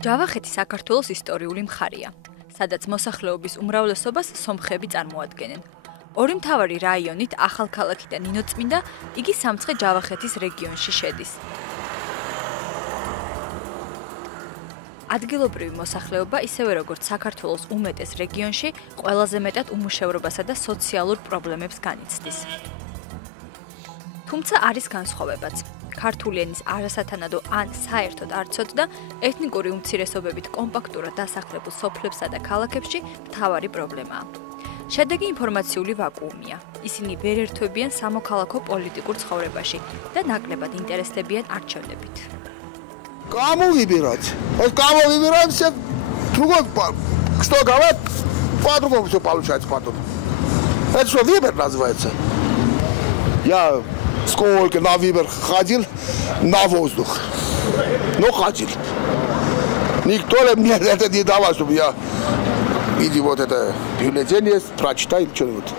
ჯავახეთი საქართველოს ისტორიული მხარეა, სადაც მოსახლეობის უმრავლესობას სომხები წარმოადგენენ. ორი მთავარი რაიონით, ახალქალაქი და ნინოწმინდა, იგი სამცხე-ჯავახეთის რეგიონში შედის. ადგილობრივი მოსახლეობა, ისევე როგორც საქართველოს უმეტეს რეგიონში, ყველაზე მეტად უმუშევრობასა და სოციალურ პრობლემებს განიცდის. თუმცა არის განსხვავებაც. ქართული ენის არასათანადო ან საერთოდ არ ცოდნა ეთნიკური უმცირესობებით კომპაქტურად დასახლებულ სოფლებსა და ქალაქებში მთავარი პრობლემაა. შედეგი ინფორმაციული ვაკუუმია. ისინი ვერ ერთვებიან სამოქალაქო პოლიტიკურ ცხოვრებაში და ნაკლებად ინტერესდებიან არჩევნებით. Кому выбирать? Вот кого выбираем, все другой, что говорят, по-другому все получается потом. Это что, выбор называется? Я сколько на выбор ходил, на воздух. Ну, ходил. Никто мне это не давал, чтобы я видел вот это бюллетень, прочитал что-нибудь.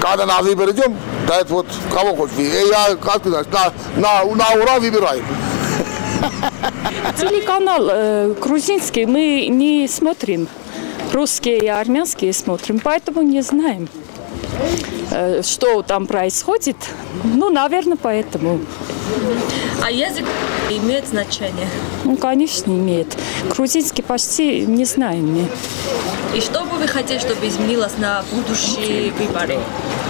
Когда на выбор идем, дает вот кого хочешь. Я, как ты знаешь, на ура выбираю. Телеканал грузинский мы не смотрим. Русские и армянские смотрим, поэтому не знаем, что там происходит. Ну, наверное, поэтому. А язык имеет значение? Ну, конечно, имеет. Грузинский почти не знаем. И что бы вы хотели, чтобы изменилось на будущие выборы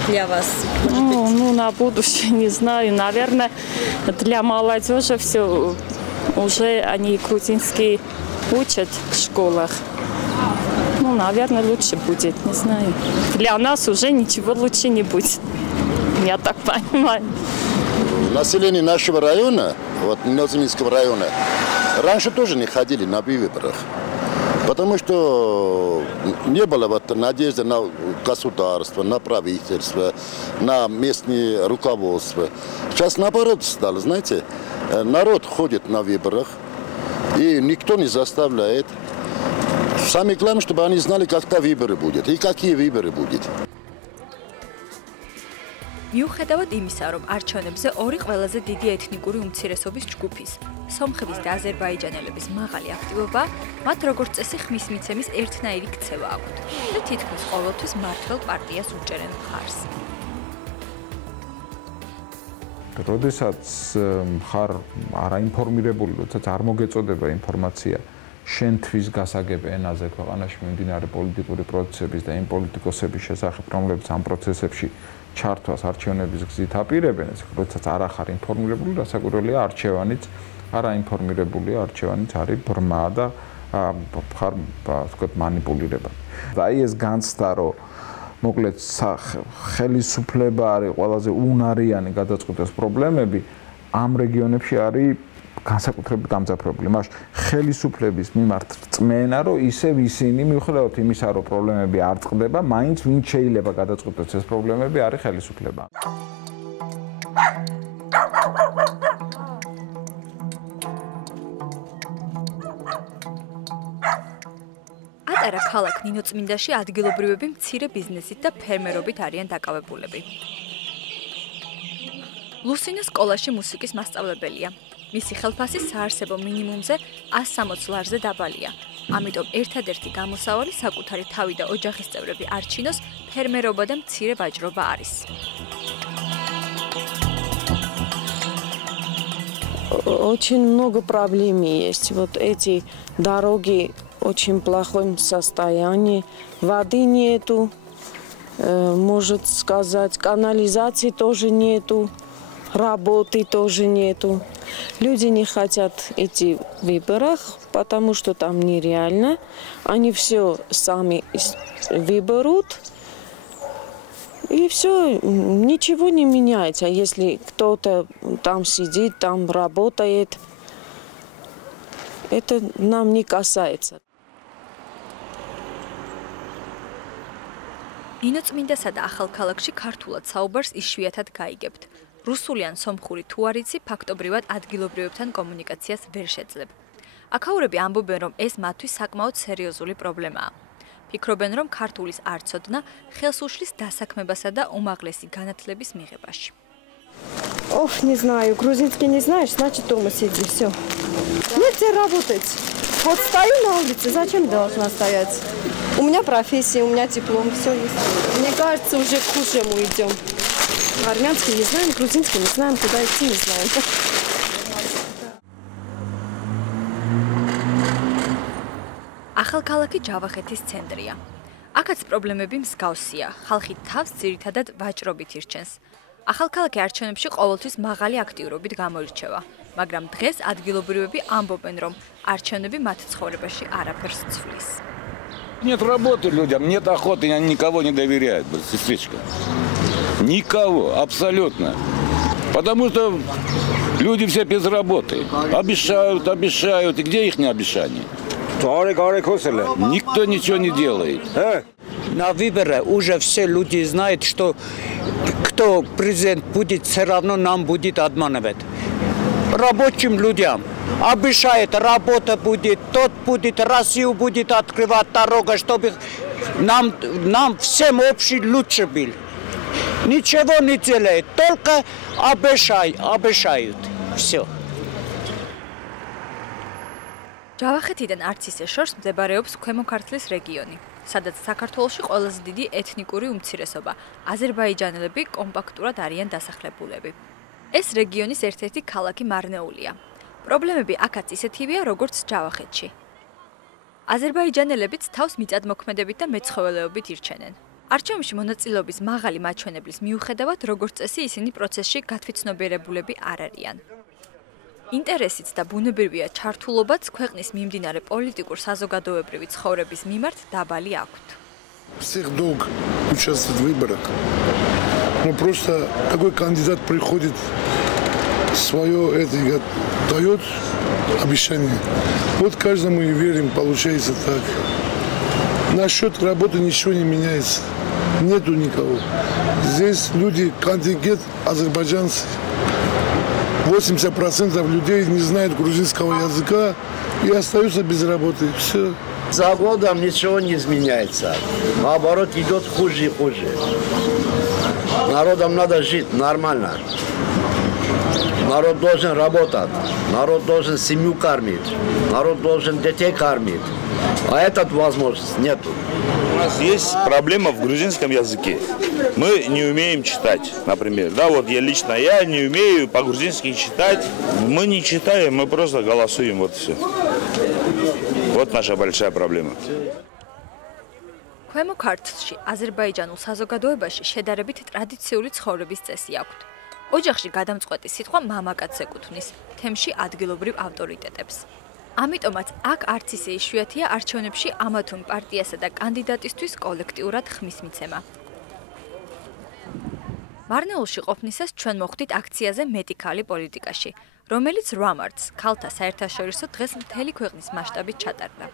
для вас? Ну, на будущее не знаю. Наверное, для молодежи все уже они грузинский учат в школах. Ну, наверное, лучше будет, не знаю. Для нас уже ничего лучше не будет. Я так понимаю. Население нашего района, вот Ниноцминского района, раньше тоже не ходили на выборах. Потому что не было вот надежды на государство, на правительство, на местное руководство. Сейчас наоборот стало, знаете, народ ходит на выборах, и никто не заставляет. Самое главное, чтобы они знали, когда выборы будут и какие выборы будут. მიუხედავად იმისა, რომ არჩევნებზე ორი ყველაზე დიდი ეთნიკური უმცირესობის ჯგუფის, სომხების და აზერბაიჯანელების მაღალი აქტივობა, მათ როგორც წესი ხმის მიცემის ერთნაირი ქცევა აქვთ და თითქმის ყოველთვის მმართველ პარტიას უჭერენ მხარს. როდესაც ხარ არაინფორმირებული, როდესაც არ მოგეწოდება ინფორმაცია შენთვის გასაგებ ენაზე ქვეყანაში მიმდინარე პოლიტიკური პროცესების და იმ პოლიტიკოსების შესახებ, რომლებიც ამ პროცესებში ჩართვას არჩევნების გზით აპირებენ, როდესაც არ ახარ ინფორმირებული, რასაკვირველია არჩევანიც არაინფორმირებული არჩევანიც არის ბრმა და ხარ ვთქვათ манипуლირება. და ეს განცდა, რომ მოკლედ ხელისუფლება არის ყველაზე უნარიანი გადაწყვეტოს პრობლემები ამ რეგიონებში არის განსაკუთრებით გამძაფრებული. მაშ ხელისუფლების მიმართ რწმენა, რომ ისევ ისინი მიუხედავად იმისა, რომ პრობლემები არ წყდება, მაინც ვინ შეიძლება გადაწყვეტოს ეს პრობლემები არის ხელისუფლება. ატარა ქალაქ ნინოწმინდაში ადგილობრივები მცირე ბიზნესით და ფერმერობით არიან დაკავებულები. ლუსინო სკოლაში მუსიკის მასწავლებელია. მისი ხელფასი საარსებო მინიმუმზე 160 ლარზე დაბალია. ამიტომ ერთადერთი გამოსავალი საკუთარი თავი და ოჯახის წევრები არჩინოს ფერმერობა და მცირე ვაჭრობა არის. Очень много проблем есть. Вот эти дороги в очень плохом состоянии. Воды нету, может сказать, канализации тоже нету, работы тоже нету. Люди не хотят идти в выборах, потому что там нереально. Они все сами выберут. И все, ничего не меняется. Если кто-то там сидит, там работает, это нам не касается. ნინოწმინდასა და ახალქალაქში ქართულად საუბარს იშვიათად გაიგებთ. რუსული ან სომხური თუ არ იცი, ფაქტობრივად ადგილობრივებთან კომუნიკაციას ვერ შეძლებ. აქაურები ამბობენ, რომ ეს მათთვის საკმაოდ სერიოზული პრობლემაა. ფიქრობენ, რომ ქართულის არ ცოდნა ხელს უშლის დასაქმებასა და უმაღლესი განათლების მიღებაში. Ох, не знаю, грузинский не знаешь, значит дома сиди, все. Нельзя работать. Вот стою на улице, зачем должна стоять? У меня профессия, у меня диплом, все есть. Мне кажется, уже к худшему идем. Армянский не знаем, грузинский не знаем, куда идти не знаем. ახალქალაქი ჯავახეთის ცენტრია. აქაც პრობლემები მსგავსია. ხალხი თავს ძირითადად ვაჭრობით ირჩენს. ახალქალაქი არჩევნებში ყოველთვის მაღალი აქტიურობით გამოირჩევა, მაგრამ დღეს ადგილობრივები ამბობენ, რომ არჩევნები მათ ცხოვრებაში არაფერს ცვლის. Нет работы людям, нет охоты, они никого не доверяют, сестричка. Никого, абсолютно. Потому что люди все без работы. Обещают. И где их обещания? Никто ничего не делает. На выборы уже все люди знают, что кто президент будет, все равно нам будет обманывать. Рабочим людям обещает, работа будет, тот будет, Россию будет открывать дорога, чтобы нам всем общий лучше был. Ничего не делает, только обещают. Все. ჯავახეთიდან არც ისე შორს მდებარეობს ქვემო ქართლის რეგიონი, სადაც საქართველოში ყველაზე დიდი ეთნიკური უმცირესობა, აზერბაიჯანელები კომპაქტურად არიან დასახლებულები. ეს რეგიონის ერთ-ერთი ქალაქი მარნეულია. პრობლემები აქაც ისეთივეა, როგორც ჯავახეთში. აზერბაიჯანელებიც თავს მიწადმოქმედებით და მეცხოველეობით ირჩენენ. არჩევნებში მონაწილეობის მაღალი მაჩვენებლის მიუხედავად, როგორც წესი, ისინი პროცესში გათვითცნობიერებულები არ არიან. ინტერესიც და ბუნებრივია ჩართულობაც ქვეყნის მიმდინარე პოლიტიკურ საზოგადოებრივი ცხოვრების მიმართ დაბალი აქვთ. Всех долг участвовать в выборах. Но просто такой кандидат приходит, свое это дает обещание. Вот каждому и верим, получается так. Насчет работы ничего не меняется. Нету никого. Здесь люди, контингент азербайджанцы. 80% людей не знают грузинского языка и остаются без работы. Все. За годом ничего не изменяется. Наоборот, идет хуже и хуже. Народам надо жить нормально. Народ должен работать. Народ должен семью кормить. Народ должен детей кормить. А этой возможности нету. У нас есть проблема в грузинском языке. Мы не умеем читать, например. Да, вот я не умею по-грузински читать. Мы не читаем, мы просто голосуем, вот все. Вот наша большая проблема. ქვემო ქართლში აზერბაიჯანულ საზოგადოებაში შედარებით ტრადიციული ცხოვრების წესი აქვთ. ოჯახში გადამწყვეტი სიტყვა მამაკაცს ეკუთვნის, თემში ადგილობრივ ავტორიტეტებს. ამიტომაც აქ არც ისე იშვიათია არჩევნებში ამა თუ იმ პარტიასა და კანდიდატისთვის კოლექტიურად ხმის მიცემა. მარნეულში ყოფნისას ჩვენ მოხვდით აქციაზე მეტი ქალი პოლიტიკაში, რომელიც 8 მარტს ქალთა საერთაშორისო დღეს მთელი ქვეყნის მასშტაბით ჩატარდა.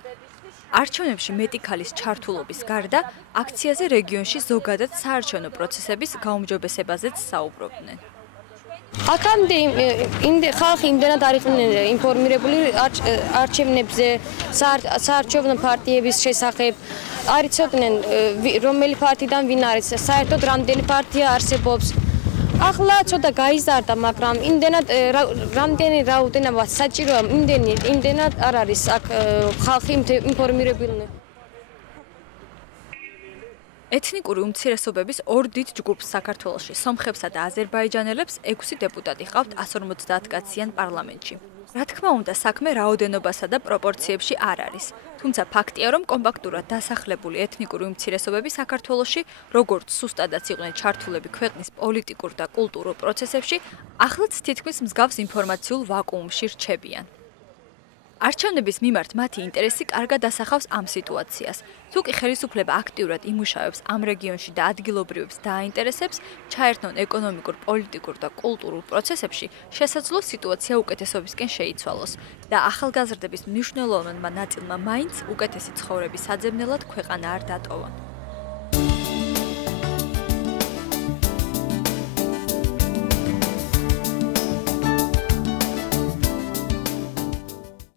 არჩევნებში მეტი ქალის ჩართულობის გარდა, აქციაზე რეგიონში ზოგადად საარჩევნო პროცესების გაუმჯობესებაზეც საუბრობდნენ. აქამდე ხალხი იმდენად არ იყვნენ ინფორმირებული არჩევნებზე, საარჩევნო პარტიების შესახებ, არ იცოდნენ რომელი პარტიიდან ვინ არის, საერთოდ რამდენი პარტია არსებობს. ახლა ცოტა გაიზარდა, მაგრამ იმდენად რამდენი რაოდენობა საჭიროა, იმდენად არ არის აქ ხალხი ინფორმირებული. ეთნიკური უმცირესობების ორ დიდ ჯგუფს საქართველოში, სომხებსა და აზერბაიჯანელებს 6 დეპუტატი ყავთ 150 კაციან პარლამენტში. რა თქმა უნდა, საქმე რაოდენობასა და პროპორციებში არ არის. თუმცა ფაქტია, რომ კომპაქტურად დასახლებული ეთნიკური უმცირესობები საქართველოში, როგორც სუსტადაც იყვნენ ჩართულები ქვეყნის პოლიტიკურ და კულტურულ პროცესებში, ახლაც თითქმის მსგავს ინფორმაციულ ვაკუუმში რჩებიან. არჩევნების მიმართ მათი ინტერესი კარგად ასახავს ამ სიტუაციას. თუ კი ხელისუფლება აქტიურად იმუშავებს ამ რეგიონში და ადგილობრივებს დააინტერესებს, ჩაერთონ ეკონომიკურ, პოლიტიკურ და კულტურულ პროცესებში, შესაძლოა სიტუაცია უკეთესობისკენ შეიცვალოს და ახალგაზრდების მნიშვნელოვანმა ნაწილმა მაინც უკეთესი ცხოვრების საძებნელად ქვეყანა არ დატოვონ.